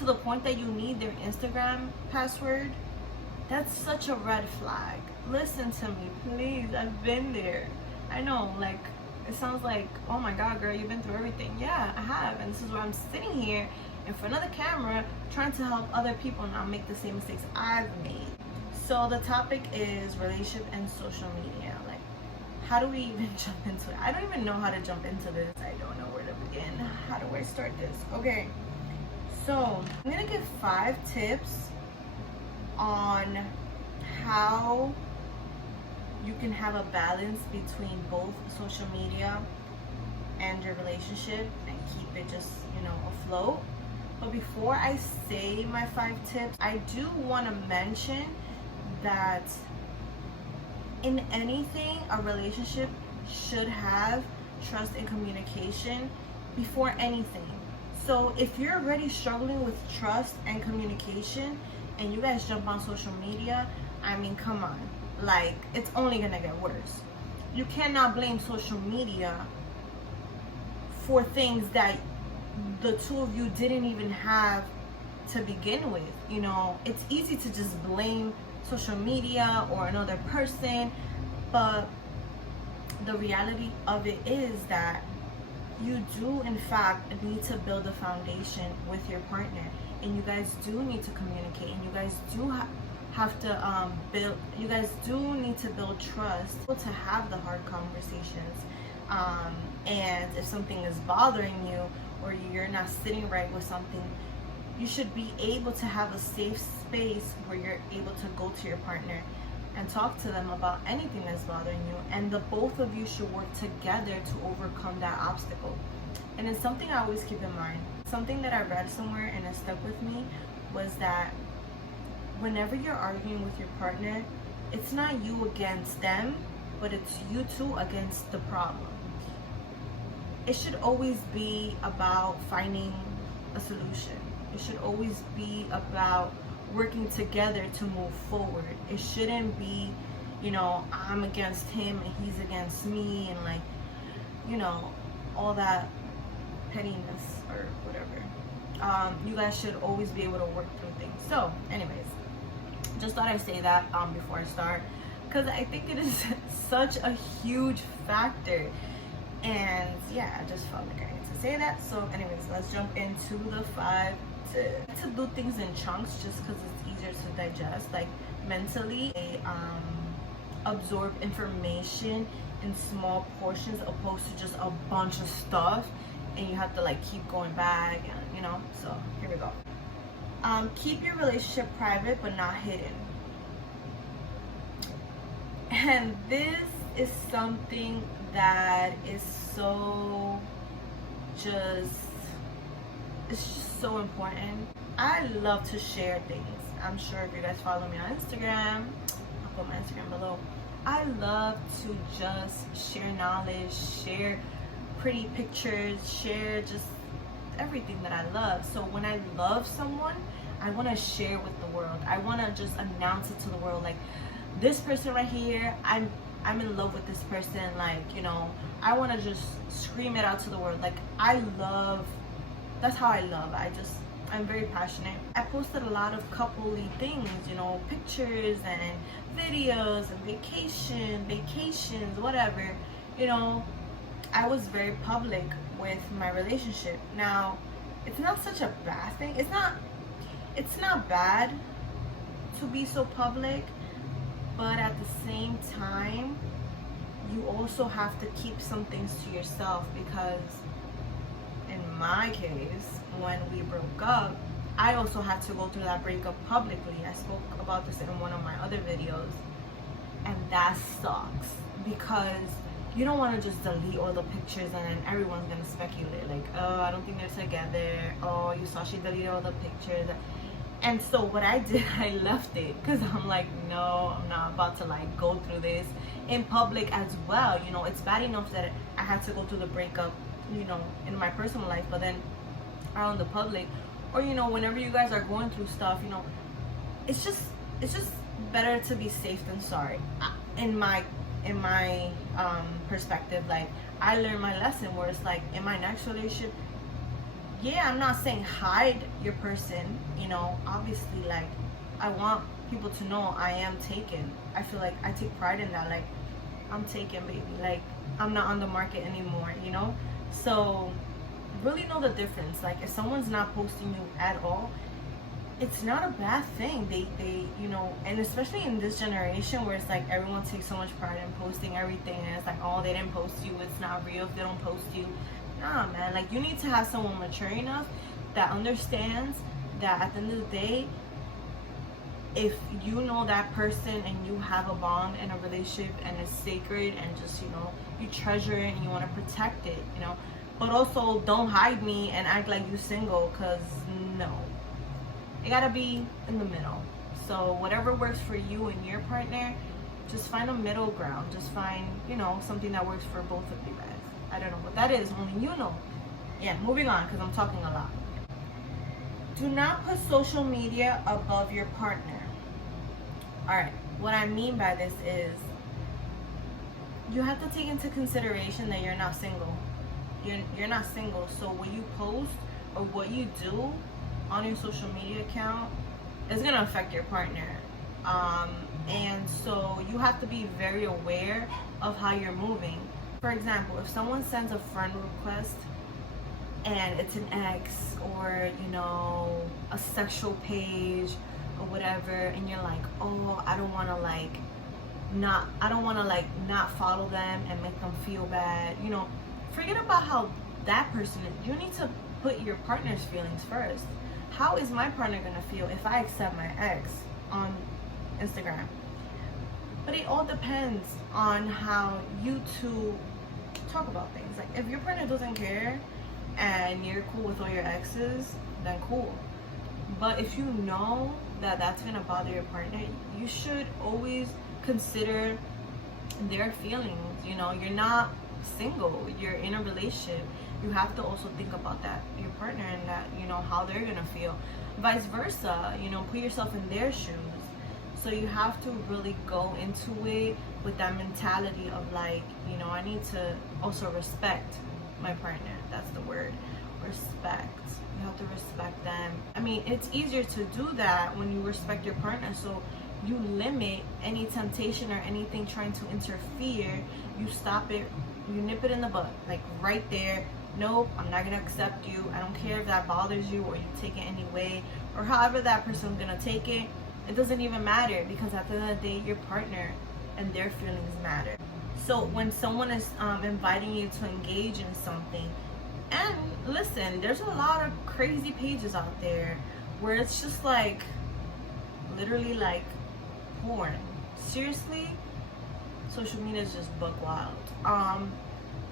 to the point that you need their Instagram password, that's such a red flag. Listen to me, please. I've been there. I know, like, it sounds like, oh my God, girl, you've been through everything. Yeah, I have. And this is why I'm sitting here in front of the camera trying to help other people not make the same mistakes I've made. So the topic is relationship and social media. Like, how do we even jump into it? I don't even know how to jump into this. I don't know where to begin. How do I start this? Okay, so I'm gonna give 5 tips on how you can have a balance between both social media and your relationship and keep it just, afloat. But before I say my 5 tips, I do want to mention that in anything, a relationship should have trust and communication before anything. So if you're already struggling with trust and communication and you guys jump on social media, I mean, come on. Like, it's only gonna get worse. You cannot blame social media for things that the two of you didn't even have to begin with. It's easy to just blame social media or another person, but the reality of it is that you do in fact need to build a foundation with your partner, and you guys do need to communicate, and you guys do have to you guys do need to build trust to have the hard conversations, and if something is bothering you or you're not sitting right with something, you should be able to have a safe space where you're able to go to your partner and talk to them about anything that's bothering you, and the both of you should work together to overcome that obstacle. And it's something I always keep in mind. Something that I read somewhere and it stuck with me was that whenever you're arguing with your partner, it's not you against them, but it's you two against the problem. It should always be about finding a solution. It should always be about working together to move forward. It shouldn't be, I'm against him and he's against me, and all that pettiness or whatever. You guys should always be able to work through things. So anyways, just thought I'd say that before I start, because I think it is such a huge factor. And yeah, I just felt like I need to say that. So anyways, let's jump into the 5 to do things in chunks, just because it's easier to digest, like mentally. Absorb information in small portions opposed to just a bunch of stuff, and you have to keep going back, and so here we go. Keep your relationship private but not hidden. And this is something that is it's just so important. I love to share things. I'm sure if you guys follow me on Instagram, I'll put my Instagram below. I love to just share knowledge, share pretty pictures, share just everything that I love. So when I love someone, I want to share with the world. I want to just announce it to the world, like, this person right here, I'm in love with this person. I want to just scream it out to the world. That's how I love. I'm very passionate. I posted a lot of coupley things, pictures and videos and vacations, whatever. I was very public with my relationship. Now, it's not such a bad thing. It's not bad to be so public, but at the same time, you also have to keep some things to yourself, because in my case, when we broke up, I also had to go through that breakup publicly. I spoke about this in one of my other videos, and that sucks, because you don't want to just delete all the pictures and then everyone's gonna speculate, like, oh, I don't think they're together, oh, you saw she deleted all the pictures. And so what I did, I left it, because I'm like, no, I'm not about to go through this in public as well. It's bad enough that I had to go through the breakup, in my personal life, but then out in the public, or whenever you guys are going through stuff, it's just better to be safe than sorry. In my perspective, I learned my lesson, where it's in my next relationship, yeah, I'm not saying hide your person, you know, obviously, like, I want people to know I am taken. I feel like I take pride in that, like, I'm taken, baby, like, I'm not on the market anymore, you know. So really know the difference. Like, if someone's not posting you at all, it's not a bad thing. They you know, and especially in this generation where it's like everyone takes so much pride in posting everything, and it's like, oh, they didn't post you, it's not real if they don't post you. Nah, man, like, you need to have someone mature enough that understands that at the end of the day, if you know that person and you have a bond and a relationship and it's sacred and just, you know, you treasure it and you want to protect it, you know, but also don't hide me and act like you single, because no, it gotta be in the middle. So whatever works for you and your partner, just find a middle ground. Just find, you know, something that works for both of you guys. I don't know what that is, only you know. Yeah, moving on, because I'm talking a lot. Do not put social media above your partner. All right, what I mean by this is you have to take into consideration that you're not single. You're not single, so what you post or what you do on your social media account is gonna affect your partner. And so you have to be very aware of how you're moving. For example, if someone sends a friend request and it's an ex, or, you know, a sexual page or whatever, and you're like, oh, I don't want to not follow them and make them feel bad, you know, forget about how that person is. You need to put your partner's feelings first. How is my partner gonna feel if I accept my ex on Instagram? But it all depends on how you two talk about things. Like, if your partner doesn't care and you're cool with all your exes, then cool. But if you know that that's gonna bother your partner, you should always consider their feelings. You know, you're not single, you're in a relationship. You have to also think about that, your partner, and that, you know, how they're gonna feel. Vice versa, you know, put yourself in their shoes. So you have to really go into it with that mentality of, like, you know, I need to also respect my partner. That's the word, respect. You have to respect them. I mean, it's easier to do that when you respect your partner. So you limit any temptation or anything trying to interfere. You stop it, you nip it in the bud, like right there. Nope, I'm not gonna accept you. I don't care if that bothers you or you take it anyway, or however that person's gonna take it. It doesn't even matter, because at the end of the day, your partner and their feelings matter. So when someone is inviting you to engage in something, and listen, there's a lot of crazy pages out there where it's just like literally like porn. Seriously, social media is just buck wild.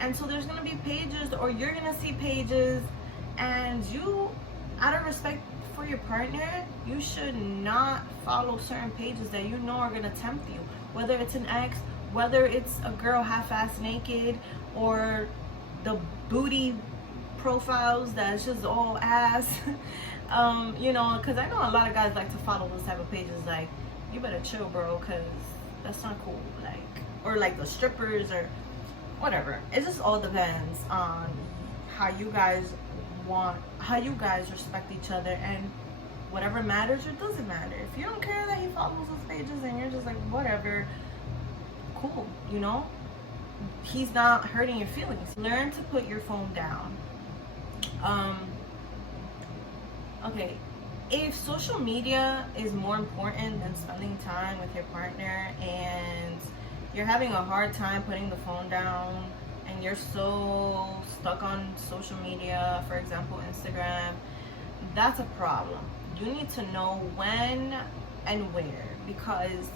And so there's gonna be pages, or you're gonna see pages, and you, out of respect for your partner, you should not follow certain pages that you know are gonna tempt you. Whether it's an ex, whether it's a girl half-ass naked, or the booty profiles that's just all ass. You know, because I know a lot of guys like to follow those type of pages. Like, you better chill, bro, because that's not cool. Like, or like the strippers or whatever. It just all depends on how you guys respect each other, and whatever matters or doesn't matter. If you don't care that he follows those pages and you're just like, whatever, cool, you know, he's not hurting your feelings. Learn to put your phone down. Okay, if social media is more important than spending time with your partner, and you're having a hard time putting the phone down, and you're so stuck on social media, for example, Instagram, that's a problem. You need to know when and where, because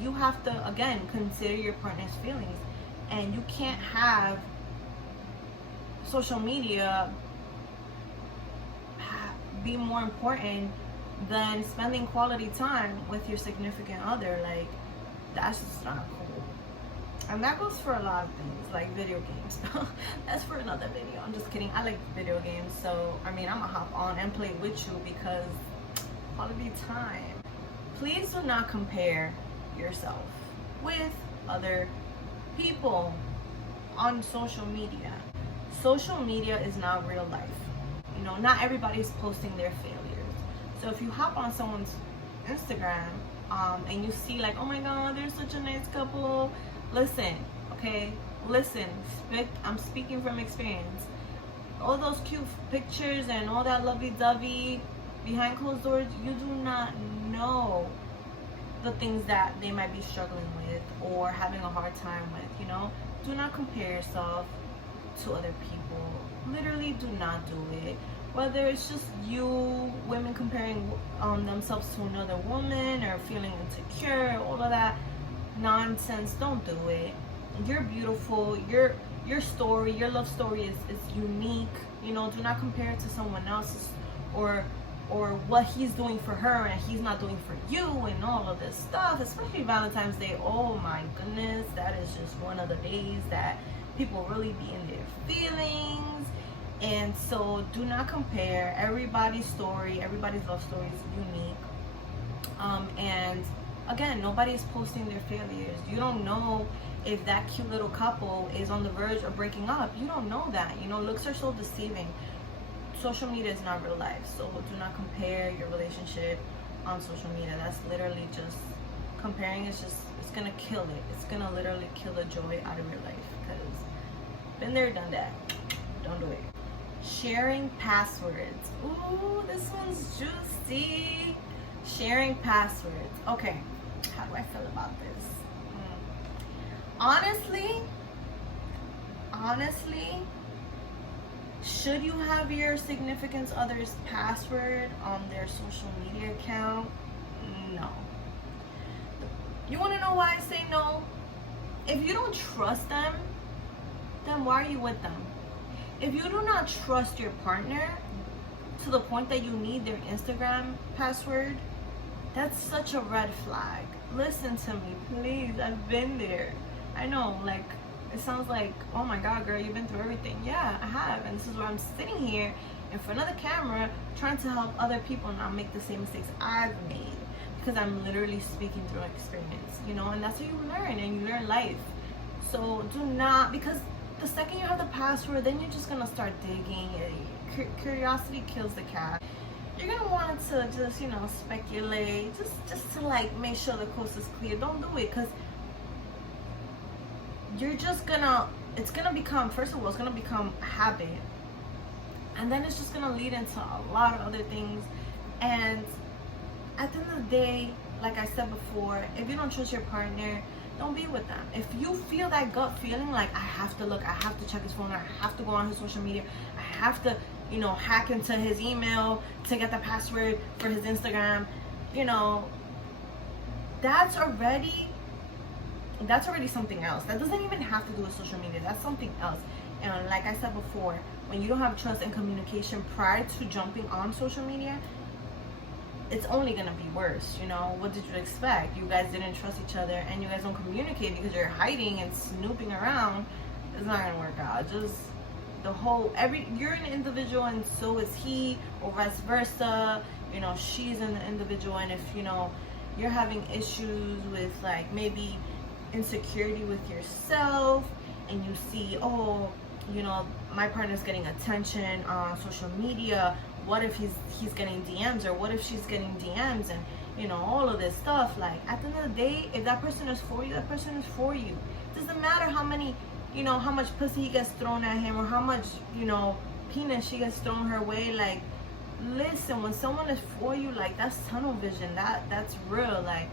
you have to, again, consider your partner's feelings, and you can't have social media be more important than spending quality time with your significant other. Like, that's just not cool. And that goes for a lot of things, like video games. That's for another video. I'm just kidding. I like video games, so I mean, I'm gonna hop on and play with you because quality time. Please do not compare yourself with other people on social media. Social media is not real life. You know, not everybody's posting their failures. So if you hop on someone's Instagram and you see like, oh my god, they're such a nice couple, listen, okay, listen, I'm speaking from experience. All those cute pictures and all that lovey-dovey behind closed doors, you do not know the things that they might be struggling with or having a hard time with, you know. Do not compare yourself to other people. Literally do not do it. Whether it's just you, women comparing themselves to another woman or feeling insecure, all of that nonsense, don't do it. You're beautiful. Your story, your love story is unique. You know, do not compare it to someone else's or what he's doing for her and he's not doing for you and all of this stuff, especially Valentine's Day. Oh my goodness, that is just one of the days that people really be in their feelings. And so do not compare. Everybody's story, everybody's love story is unique. And again, nobody's posting their failures. You don't know if that cute little couple is on the verge of breaking up. You don't know that. You know, looks are so deceiving. Social media is not real life, so do not compare your relationship on social media. That's literally just comparing. It's gonna kill it. It's gonna literally kill the joy out of your life, because been there, done that. Don't do it. Sharing passwords. Ooh, this one's juicy. Sharing passwords. Okay, how do I feel about this? Honestly, should you have your significant other's password on their social media account? No. You want to know why I say no? If you don't trust them, then why are you with them? If you do not trust your partner to the point that you need their Instagram password, that's such a red flag. Listen to me, please. I've been there. I know, like, it sounds like, oh my god, girl, you've been through everything. Yeah, I have. And this is where I'm sitting here in front of the camera trying to help other people not make the same mistakes I've made, because I'm literally speaking through experience, you know. And that's how you learn, and you learn life. So do not, because the second you have the password, then you're just gonna start digging. Curiosity kills the cat. You're gonna want to just, you know, speculate, just to like make sure the coast is clear. Don't do it, because you're just gonna, it's gonna become, first of all, it's gonna become a habit, and then it's just gonna lead into a lot of other things. And at the end of the day, like I said before, if you don't trust your partner, don't be with them. If you feel that gut feeling like, I have to look, I have to check his phone, I have to go on his social media, I have to, you know, hack into his email to get the password for his Instagram, you know, that's already something else. That doesn't even have to do with social media. That's something else. And like I said before, when you don't have trust and communication prior to jumping on social media, it's only gonna be worse. You know, what did you expect? You guys didn't trust each other, and you guys don't communicate because you're hiding and snooping around. It's not gonna work out. Just you're an individual, and so is he, or vice versa. You know, she's an individual, and if, you know, you're having issues with, like, maybe insecurity with yourself, and you see, oh, you know, my partner's getting attention on social media, what if he's getting DMs, or what if she's getting DMs, and, you know, all of this stuff. Like, at the end of the day, if that person is for you, that person is for you. It doesn't matter how many, you know, how much pussy he gets thrown at him, or how much, you know, penis she gets thrown her way. Like, listen, when someone is for you, like, that's tunnel vision. That's real. Like,